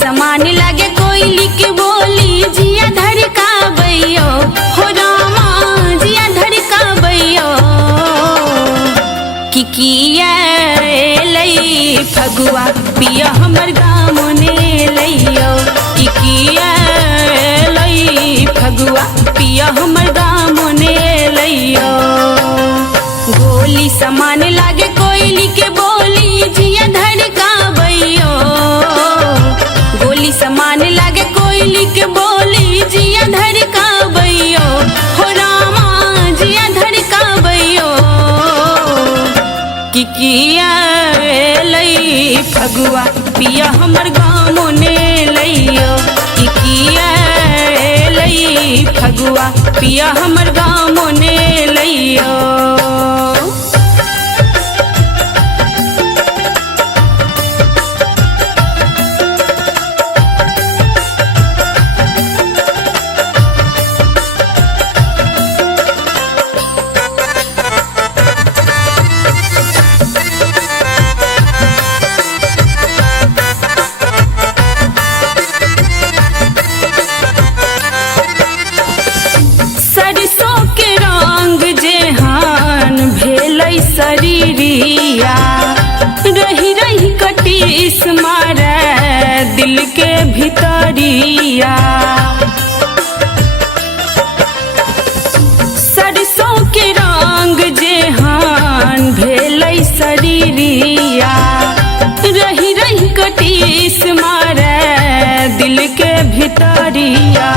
समान लागे कोयली के बोली जिया धड़का बैयो हो रामा जिया धड़का बैयो कि किया लई फगुआ पिया हमर गाँव ने लइयो कि किया लई फगुआ पिया हमर गाँव ने लइयो। गोली समान लागे कोयली के बोली जिया धड़का बैयो गोली समान लागे कोयली के बोली जिया धड़का बैयो हो रामा जिया धड़का बैयो कि किया लई फगुआ पिया हमर गाँव ने लइयो कि किया लई फगुआ पिया हमर गाँव ने लइयो। शरीरिया रही रही कटीस मारे दिल के भितरिया सरसों के रंग जेहान भेलै शरीरिया रही रही कटीस मारे दिल के भितरिया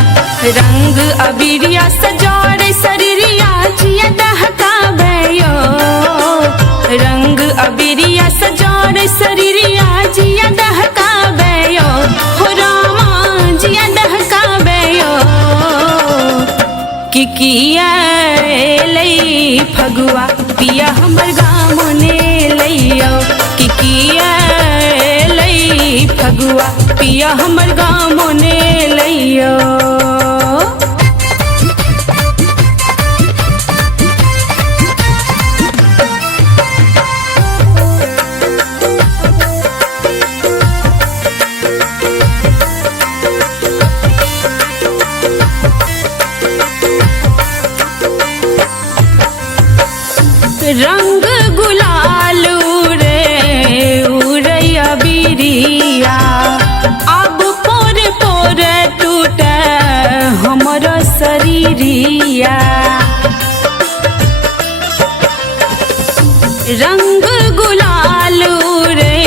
रंग अबीरिया सजारे शरीरिया जिया दहका भयो रंग अबीरिया सजारे शरीरिया जिया दहका भयो हो रामा जिया दहका भयो कि किया लई फगुआ पिया हमर गाँव ने लइयो कि किया लई फगुआ पिया हमर गाँव ने लइयो। रंग गुलाल उरे उरैया बिरिया अब पोर पोर टूटे हमर शरीरिया रंग गुलाल उरे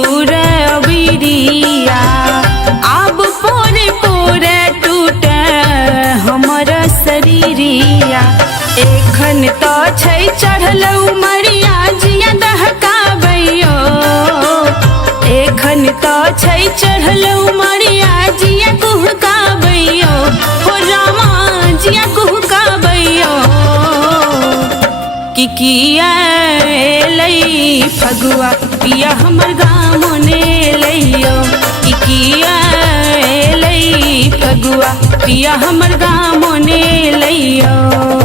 उरैया बिरिया अब पोर पोर टूटे हमर शरीरिया एखन तो छै चढ़ल उमरिया जिया दहका बैयो एखन तो छै चढ़ल उमरिया जिया कुहका बैयो हो रामा जिया कुहका बैयो कि किया लई फगुआ पिया हमर गाँव ने लइयो कि किया लई फगुआ पिया हमर गाँव ने लइयो।